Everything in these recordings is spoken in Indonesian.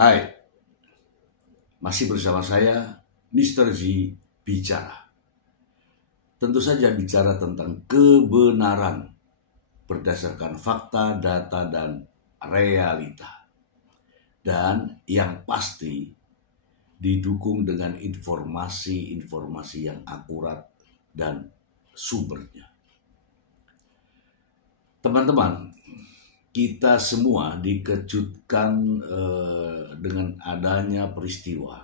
Hai, masih bersama saya, Mr. Z bicara. Tentu saja bicara tentang kebenaran berdasarkan fakta, data, dan realita. Dan yang pasti didukung dengan informasi-informasi yang akurat dan sumbernya. Teman-teman, kita semua dikejutkan dengan adanya peristiwa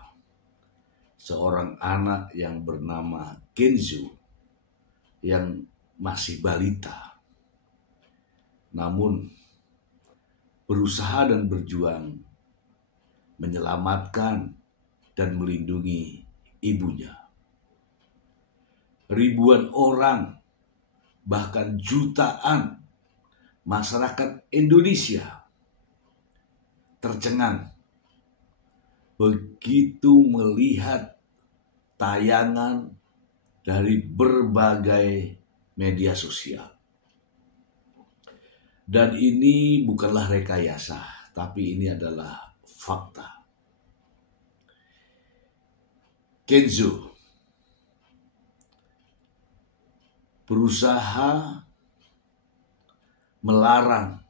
seorang anak yang bernama Kenzo yang masih balita, namun berusaha dan berjuang menyelamatkan dan melindungi ibunya. Ribuan orang, bahkan jutaan masyarakat Indonesia tercengang begitu melihat tayangan dari berbagai media sosial. Dan ini bukanlah rekayasa, tapi ini adalah fakta. Kenzo berusaha melarang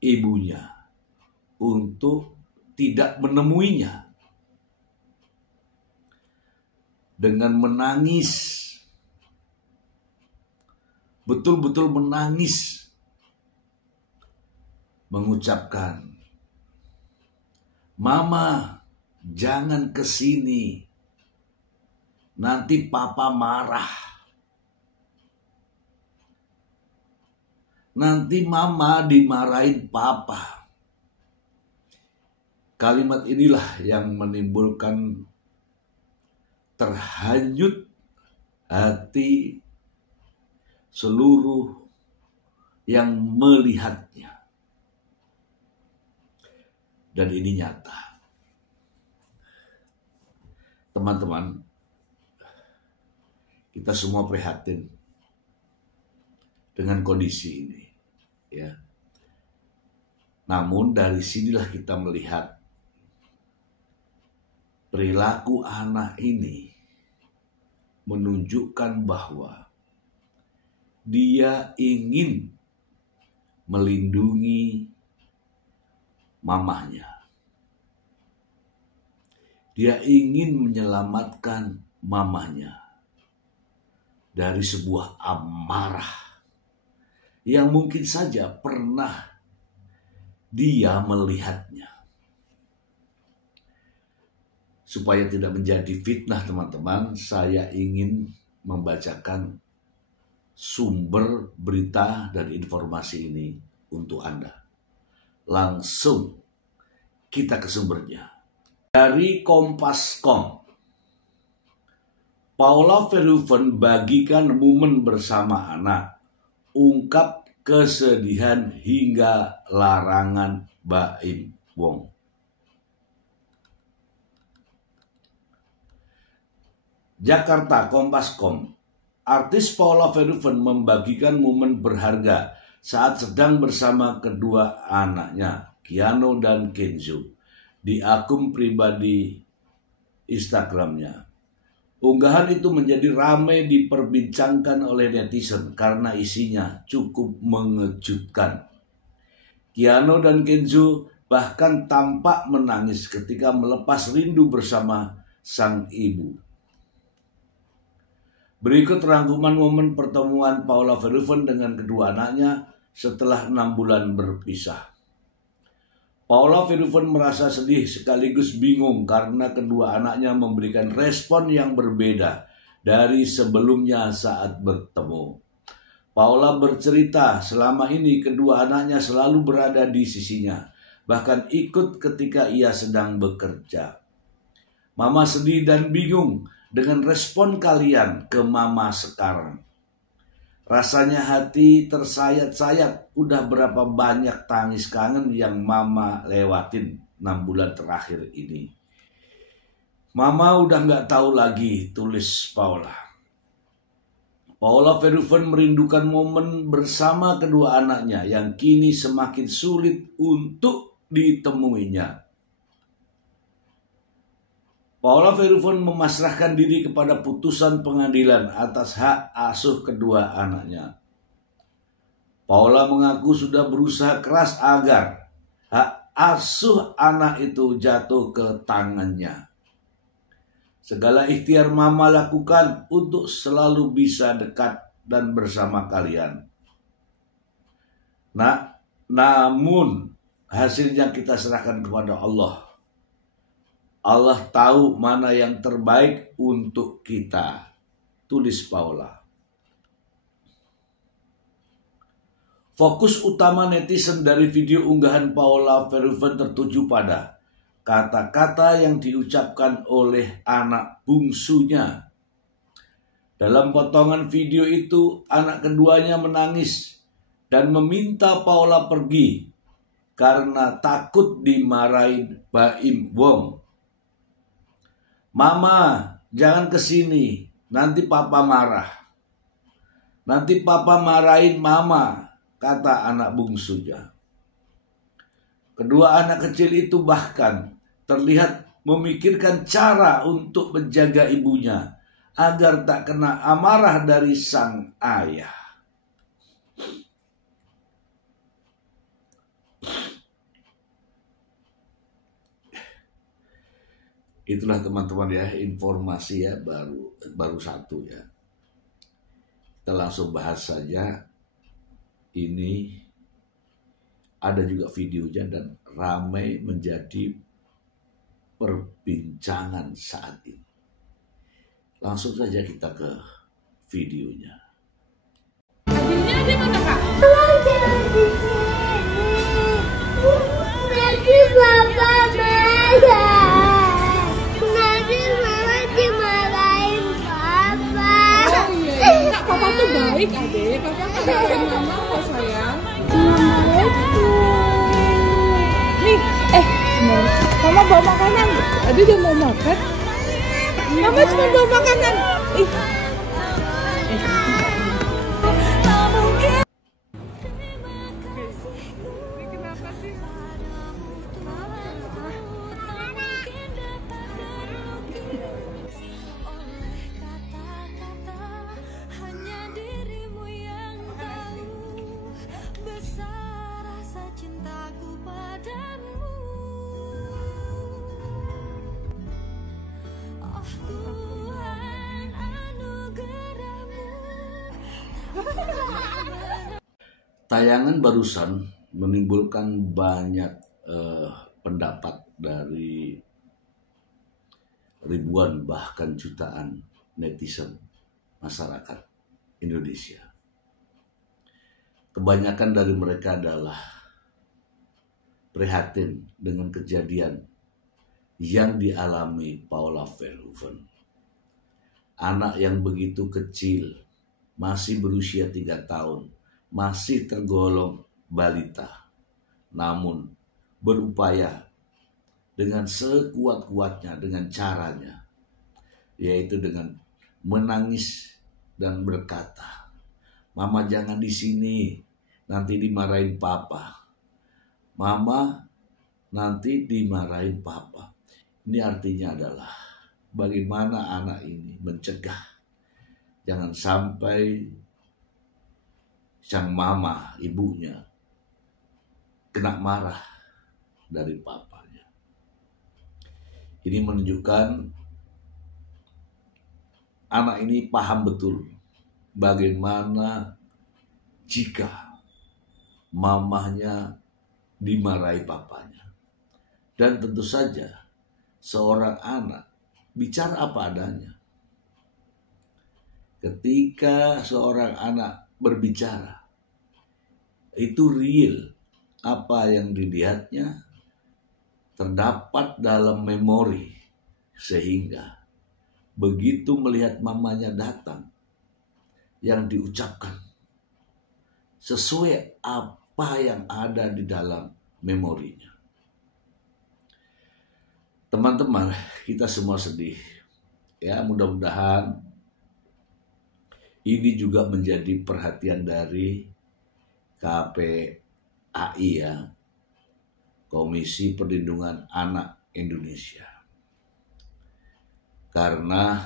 ibunya untuk tidak menemuinya dengan menangis, betul-betul menangis, mengucapkan, "Mama, jangan ke sini, nanti papa marah. Nanti mama dimarahin papa." Kalimat inilah yang menimbulkan terhanyut hati seluruh yang melihatnya. Dan ini nyata. Teman-teman, kita semua prihatin dengan kondisi ini, ya. Namun dari sinilah kita melihat perilaku anak ini menunjukkan bahwa dia ingin melindungi mamahnya. Dia ingin menyelamatkan mamahnya dari sebuah amarah yang mungkin saja pernah dia melihatnya. Supaya tidak menjadi fitnah, teman-teman, saya ingin membacakan sumber berita dan informasi ini untuk Anda. Langsung kita ke sumbernya. Dari Kompas.com, Paula Verhoeven bagikan momen bersama anak, ungkap kesedihan hingga larangan Baim Wong. Jakarta, Kompas.com, artis Paula Verhoeven membagikan momen berharga saat sedang bersama kedua anaknya, Keanu dan Kenzo, di akun pribadi Instagramnya. Unggahan itu menjadi ramai diperbincangkan oleh netizen karena isinya cukup mengejutkan. Keanu dan Kenzo bahkan tampak menangis ketika melepas rindu bersama sang ibu. Berikut rangkuman momen pertemuan Paula Verhoeven dengan kedua anaknya setelah 6 bulan berpisah. Paula Verhoeven merasa sedih sekaligus bingung karena kedua anaknya memberikan respon yang berbeda dari sebelumnya saat bertemu. Paula bercerita selama ini kedua anaknya selalu berada di sisinya, bahkan ikut ketika ia sedang bekerja. Mama sedih dan bingung dengan respon kalian ke mama sekarang. Rasanya hati tersayat-sayat, udah berapa banyak tangis kangen yang mama lewatin 6 bulan terakhir ini. Mama udah gak tahu lagi, tulis Paula. Paula Verhoeven merindukan momen bersama kedua anaknya yang kini semakin sulit untuk ditemuinya. Paula Verhoeven memasrahkan diri kepada putusan pengadilan atas hak asuh kedua anaknya. Paula mengaku sudah berusaha keras agar hak asuh anak itu jatuh ke tangannya. Segala ikhtiar mama lakukan untuk selalu bisa dekat dan bersama kalian. Namun hasilnya kita serahkan kepada Allah. Allah tahu mana yang terbaik untuk kita, tulis Paula. Fokus utama netizen dari video unggahan Paula Verhoeven tertuju pada kata-kata yang diucapkan oleh anak bungsunya. Dalam potongan video itu, anak keduanya menangis dan meminta Paula pergi karena takut dimarahin Baim Wong. Mama, jangan kesini, nanti papa marah. Nanti papa marahin mama, kata anak bungsunya. Kedua anak kecil itu bahkan terlihat memikirkan cara untuk menjaga ibunya agar tak kena amarah dari sang ayah. Itulah teman-teman ya, informasi ya, baru satu ya. Kita langsung bahas saja. Ini ada juga videonya dan ramai menjadi perbincangan saat ini. Langsung saja kita ke videonya. Adiknya ada mana, Kak? Nanti papa marah. Nanti mama dimarahin papa. Oh iya, Kak, papa tuh baik, adik. Papa nggak marahin mama kok, sayang. Nih, mama bawa makanan. Adik udah mau makan? Mama cuma bawa makanan. Kenapa sih? Tayangan barusan menimbulkan banyak pendapat dari ribuan bahkan jutaan netizen masyarakat Indonesia. Kebanyakan dari mereka adalah prihatin dengan kejadian yang dialami Paula Verhoeven. Anak yang begitu kecil, masih berusia 3 tahun, masih tergolong balita, namun berupaya dengan sekuat-kuatnya, dengan caranya, yaitu dengan menangis dan berkata, "Mama jangan di sini, nanti dimarahin papa. Mama nanti dimarahin papa." Ini artinya adalah bagaimana anak ini mencegah jangan sampai sang mama, ibunya, kena marah dari papanya. Ini menunjukkan anak ini paham betul bagaimana jika mamahnya dimarahi papanya. Dan tentu saja seorang anak bicara apa adanya. Ketika seorang anak berbicara, itu real, apa yang dilihatnya terdapat dalam memori, sehingga begitu melihat mamanya datang, yang diucapkan sesuai apa yang ada di dalam memorinya. Teman-teman, kita semua sedih. Ya, mudah-mudahan ini juga menjadi perhatian dari KPAI ya, Komisi Perlindungan Anak Indonesia. Karena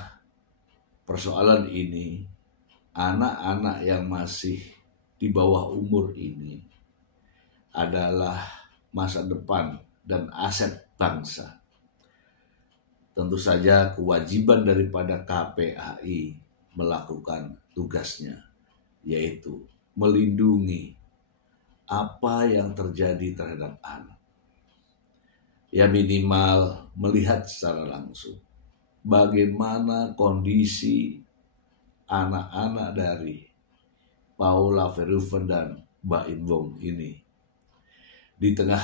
persoalan ini, anak-anak yang masih di bawah umur ini adalah masa depan dan aset bangsa. Tentu saja kewajiban daripada KPAI melakukan tugasnya, yaitu melindungi apa yang terjadi terhadap anak. Ya minimal melihat secara langsung bagaimana kondisi anak-anak dari Paula Verhoeven dan Mbak Im Wong ini di tengah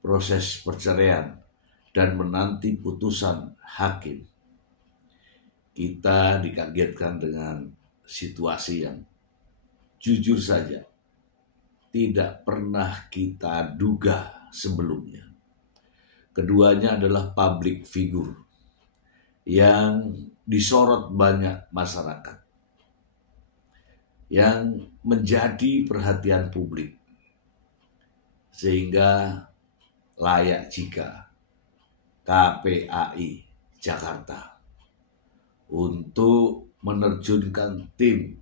proses perceraian dan menanti putusan hakim. Kita dikagetkan dengan situasi yang jujur saja tidak pernah kita duga sebelumnya. Keduanya adalah public figure yang disorot banyak masyarakat, yang menjadi perhatian publik, sehingga layak jika KPAI Jakarta untuk menerjunkan tim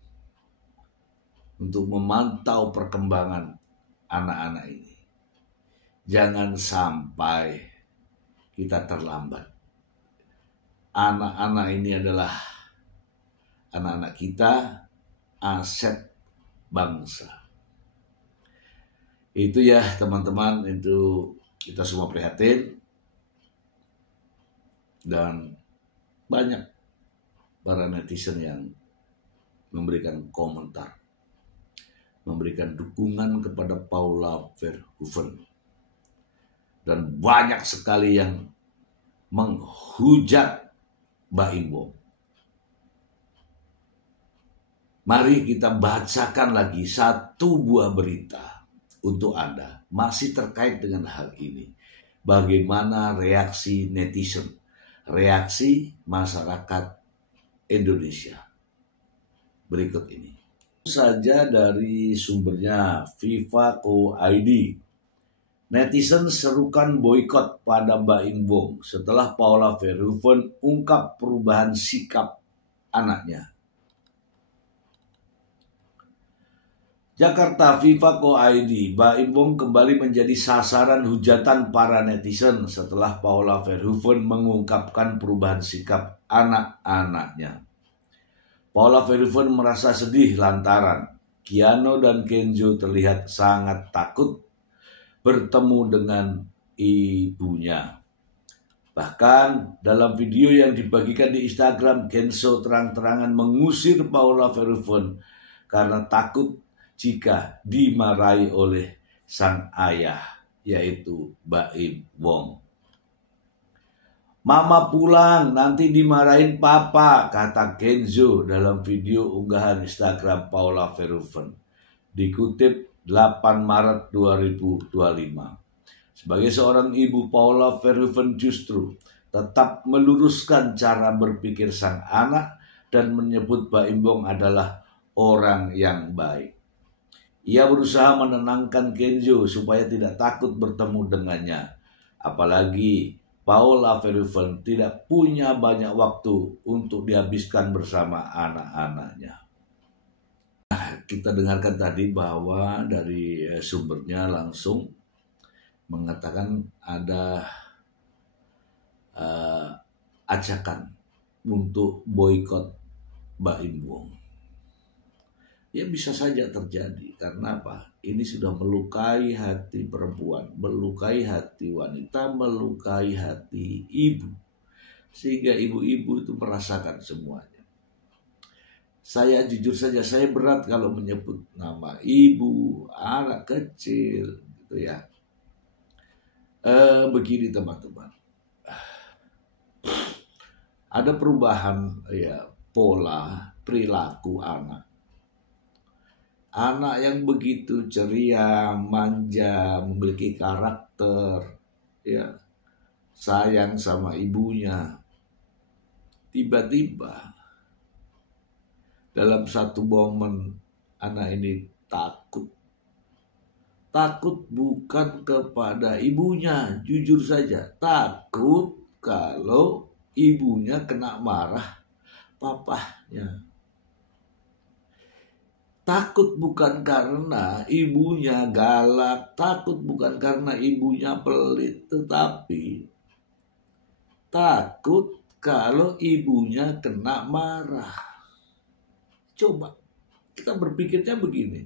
untuk memantau perkembangan anak-anak ini. Jangan sampai kita terlambat. Anak-anak ini adalah anak-anak kita, aset bangsa. Itu ya teman-teman, itu kita semua prihatin. Dan banyak para netizen yang memberikan komentar, memberikan dukungan kepada Paula Verhoeven. Dan banyak sekali yang menghujat Mbak Im Wong. Mari kita bacakan lagi satu buah berita untuk Anda masih terkait dengan hal ini. Bagaimana reaksi netizen, reaksi masyarakat Indonesia. Berikut ini. Saja dari sumbernya FIFA.co.id. Netizen serukan boikot pada Mbak Im Wong setelah Paula Verhoeven ungkap perubahan sikap anaknya. Jakarta, FIFA.co.id. Mbak Im Wong kembali menjadi sasaran hujatan para netizen setelah Paula Verhoeven mengungkapkan perubahan sikap anak-anaknya. Paula Verhoeven merasa sedih lantaran Keanu dan Kenzo terlihat sangat takut bertemu dengan ibunya. Bahkan dalam video yang dibagikan di Instagram, Kenzo terang-terangan mengusir Paula Verhoeven karena takut jika dimarahi oleh sang ayah, yaitu Mbak Im Wong. Mama pulang, nanti dimarahin papa, kata Kenzo dalam video unggahan Instagram Paula Verhoeven. Dikutip 8 Maret 2025. Sebagai seorang ibu, Paula Verhoeven justru tetap meluruskan cara berpikir sang anak dan menyebut Mbak Im Wong adalah orang yang baik. Ia berusaha menenangkan Kenzo supaya tidak takut bertemu dengannya. Apalagi Paula Verhoeven tidak punya banyak waktu untuk dihabiskan bersama anak-anaknya. Kita dengarkan tadi bahwa dari sumbernya langsung mengatakan ada ajakan untuk boikot Mbak Im Wong. Ya bisa saja terjadi, karena apa? Ini sudah melukai hati perempuan, melukai hati wanita, melukai hati ibu. Sehingga ibu-ibu itu merasakan semuanya. Saya jujur saja, saya berat kalau menyebut nama ibu, anak kecil, gitu ya. Begini teman-teman. Ada perubahan ya pola perilaku anak. Anak yang begitu ceria, manja, memiliki karakter, ya, sayang sama ibunya. Tiba-tiba dalam satu momen anak ini takut. Takut bukan kepada ibunya, jujur saja. Takut kalau ibunya kena marah papahnya. Takut bukan karena ibunya galak, takut bukan karena ibunya pelit, tetapi takut kalau ibunya kena marah. Coba kita berpikirnya begini.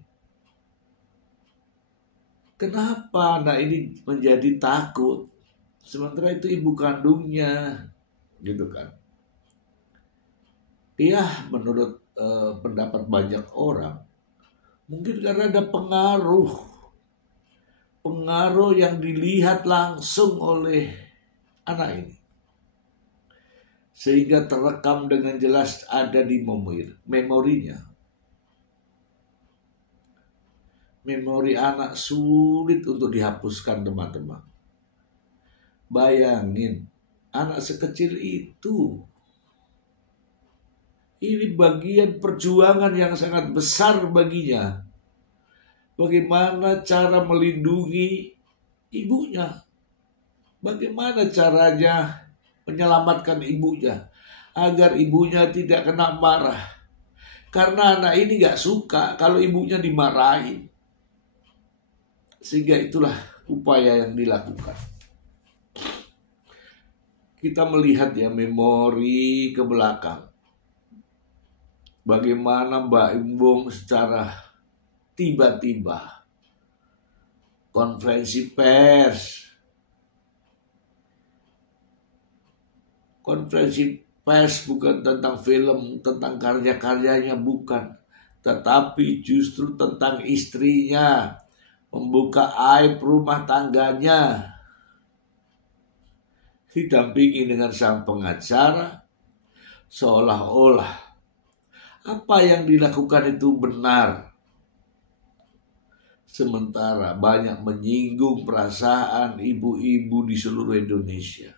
Kenapa anak ini menjadi takut? Sementara itu ibu kandungnya, gitu kan. Ya, menurut pendapat banyak orang, mungkin karena ada pengaruh yang dilihat langsung oleh anak ini. Sehingga terekam dengan jelas ada di memorinya. Memori anak sulit untuk dihapuskan, teman-teman. Bayangin, anak sekecil itu. Ini bagian perjuangan yang sangat besar baginya. Bagaimana cara melindungi ibunya? Bagaimana caranya menyelamatkan ibunya agar ibunya tidak kena marah? Karena anak ini gak suka kalau ibunya dimarahin. Sehingga itulah upaya yang dilakukan. Kita melihat ya memori ke belakang. Bagaimana Mbak Imbong secara tiba-tiba konferensi pers bukan tentang film, tentang karya-karyanya, bukan, tetapi justru tentang istrinya, membuka aib rumah tangganya, didampingi dengan sang pengacara, seolah-olah apa yang dilakukan itu benar. Sementara banyak menyinggung perasaan ibu-ibu di seluruh Indonesia.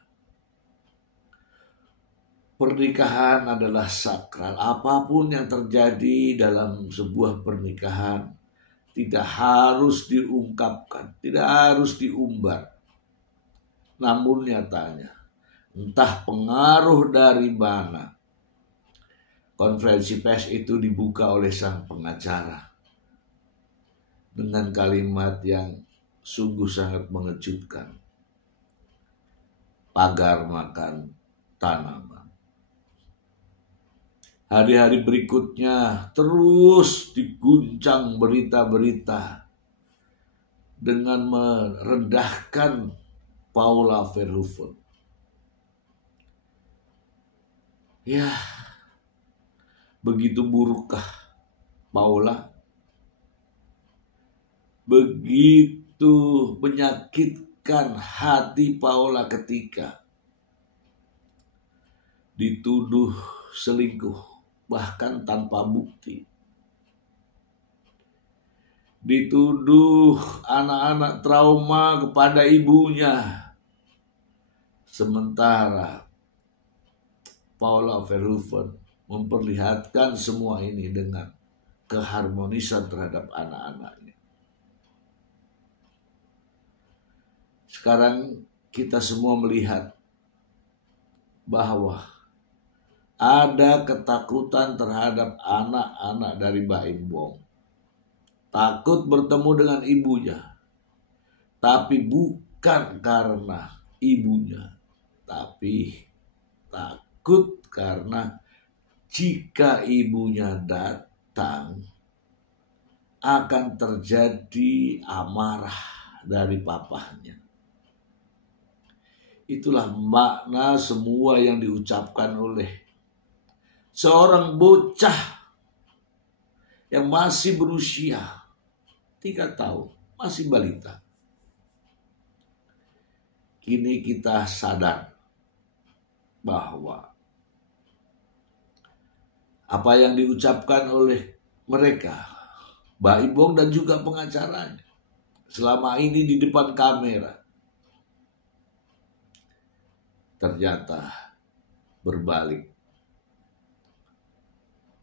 Pernikahan adalah sakral. Apapun yang terjadi dalam sebuah pernikahan tidak harus diungkapkan, tidak harus diumbar. Namun nyatanya, entah pengaruh dari mana, konferensi pers itu dibuka oleh sang pengacara dengan kalimat yang sungguh sangat mengejutkan. Pagar makan tanaman. Hari-hari berikutnya terus diguncang berita-berita dengan merendahkan Paula Verhoeven. Ya, begitu burukkah Paula? Begitu menyakitkan hati Paula ketika dituduh selingkuh, bahkan tanpa bukti. Dituduh anak-anak trauma kepada ibunya. Sementara Paula Verhoeven memperlihatkan semua ini dengan keharmonisan terhadap anak-anaknya. Sekarang kita semua melihat bahwa ada ketakutan terhadap anak-anak dari Mbak Imbong. Takut bertemu dengan ibunya. Tapi bukan karena ibunya. Tapi takut karena jika ibunya datang, akan terjadi amarah dari papahnya. Itulah makna semua yang diucapkan oleh seorang bocah yang masih berusia 3 tahun, masih balita. Kini kita sadar bahwa apa yang diucapkan oleh mereka, Mbak Imbong dan juga pengacaranya, selama ini di depan kamera, ternyata berbalik.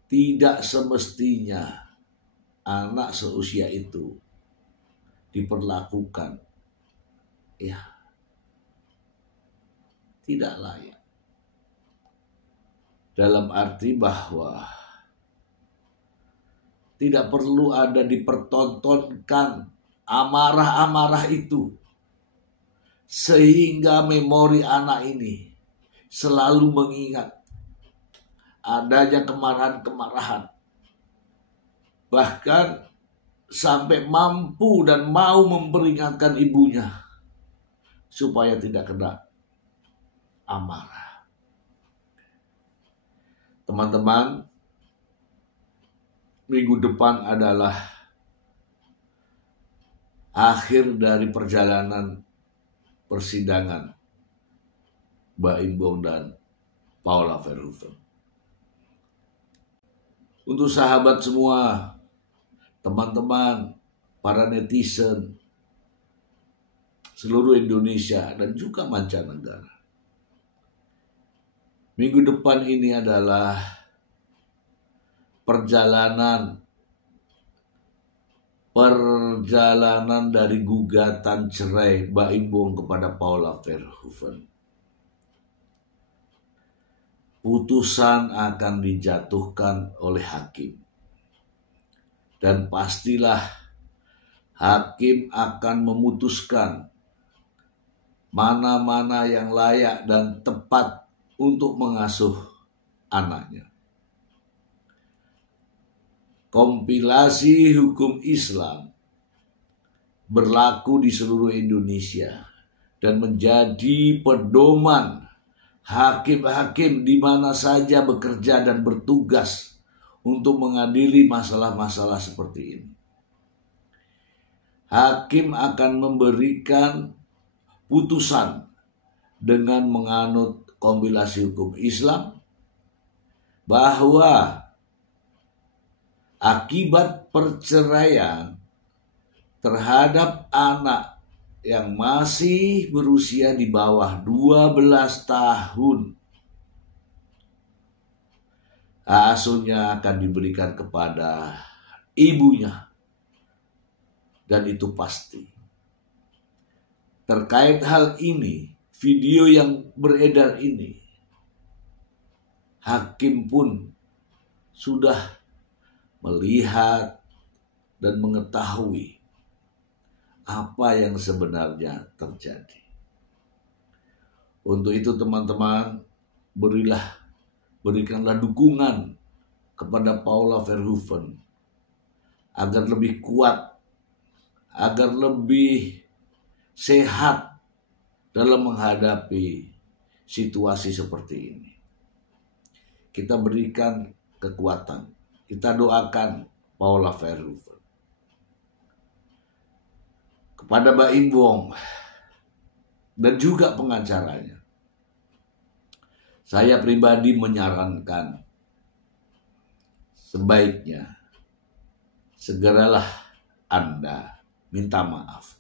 Tidak semestinya anak seusia itu diperlakukan tidak layak. dalam arti bahwa tidak perlu ada dipertontonkan amarah-amarah itu, sehingga memori anak ini selalu mengingat adanya kemarahan-kemarahan, bahkan sampai mampu dan mau memperingatkan ibunya supaya tidak kena amarah. Teman-teman, minggu depan adalah akhir dari perjalanan persidangan Mbak Imbong dan Paula Verhoeven. Untuk sahabat semua, teman-teman, para netizen seluruh Indonesia dan juga mancanegara, minggu depan ini adalah perjalanan dari gugatan cerai Mbak Imbong kepada Paula Verhoeven. Putusan akan dijatuhkan oleh hakim. Dan pastilah hakim akan memutuskan mana-mana yang layak dan tepat untuk mengasuh anaknya. Kompilasi hukum Islam berlaku di seluruh Indonesia dan menjadi pedoman hakim-hakim di mana saja bekerja dan bertugas untuk mengadili masalah-masalah seperti ini. Hakim akan memberikan putusan dengan menganut kompilasi hukum Islam bahwa akibat perceraian terhadap anak yang masih berusia di bawah 12 tahun, asuhnya akan diberikan kepada ibunya. Dan itu pasti. Terkait hal ini, video yang beredar ini, hakim pun sudah melihat dan mengetahui apa yang sebenarnya terjadi. Untuk itu teman-teman, berikanlah dukungan kepada Paula Verhoeven agar lebih kuat, agar lebih sehat dalam menghadapi situasi seperti ini. Kita berikan kekuatan. Kita doakan Paula Verhoeven. Kepada Mbak Imbong dan juga pengacaranya, saya pribadi menyarankan sebaiknya segeralah Anda minta maaf.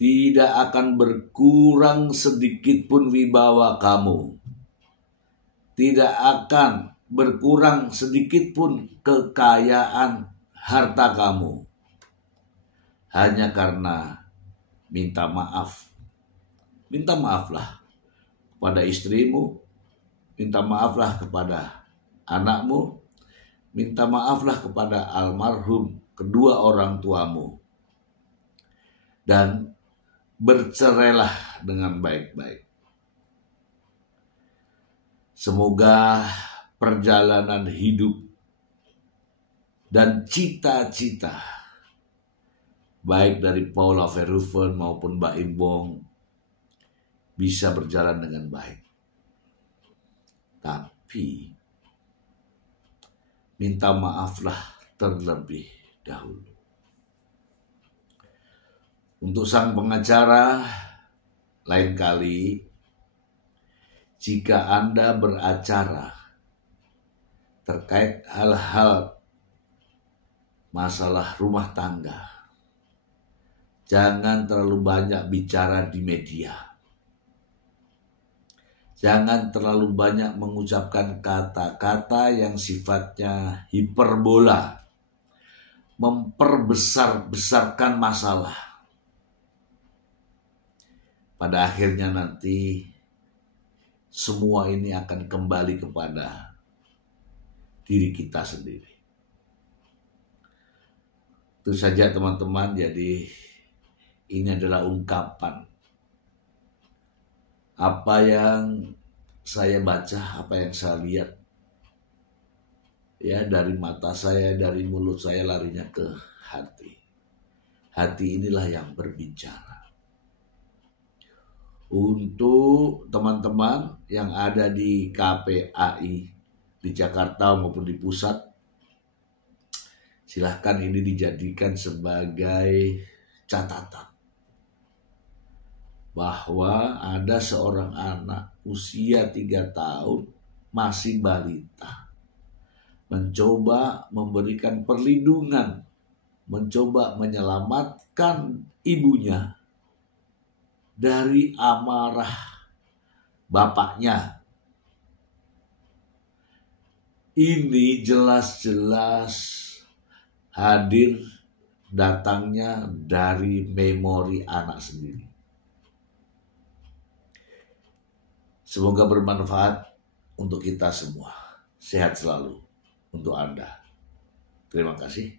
Tidak akan berkurang sedikit pun wibawa kamu. Tidak akan berkurang sedikit pun kekayaan harta kamu. Hanya karena minta maaf. Minta maaflah kepada istrimu. Minta maaflah kepada anakmu. Minta maaflah kepada almarhum kedua orang tuamu. Dan bercerailah dengan baik-baik. Semoga perjalanan hidup dan cita-cita baik dari Paula Verhoeven maupun Mbak Imbong bisa berjalan dengan baik. Tapi minta maaflah terlebih dahulu. Untuk sang pengacara, lain kali jika Anda beracara terkait hal-hal masalah rumah tangga, jangan terlalu banyak bicara di media. Jangan terlalu banyak mengucapkan kata-kata yang sifatnya hiperbola, memperbesar-besarkan masalah. Pada akhirnya nanti semua ini akan kembali kepada diri kita sendiri. Itu saja teman-teman, jadi ini adalah ungkapan apa yang saya baca, apa yang saya lihat. Ya, dari mata saya, dari mulut saya larinya ke hati. Hati inilah yang berbicara. Untuk teman-teman yang ada di KPAI di Jakarta maupun di pusat, silahkan ini dijadikan sebagai catatan bahwa ada seorang anak usia 3 tahun, masih balita, mencoba memberikan perlindungan, mencoba menyelamatkan ibunya dari amarah bapaknya. Ini jelas-jelas hadir datangnya dari memori anak sendiri. Semoga bermanfaat untuk kita semua. Sehat selalu untuk Anda. Terima kasih.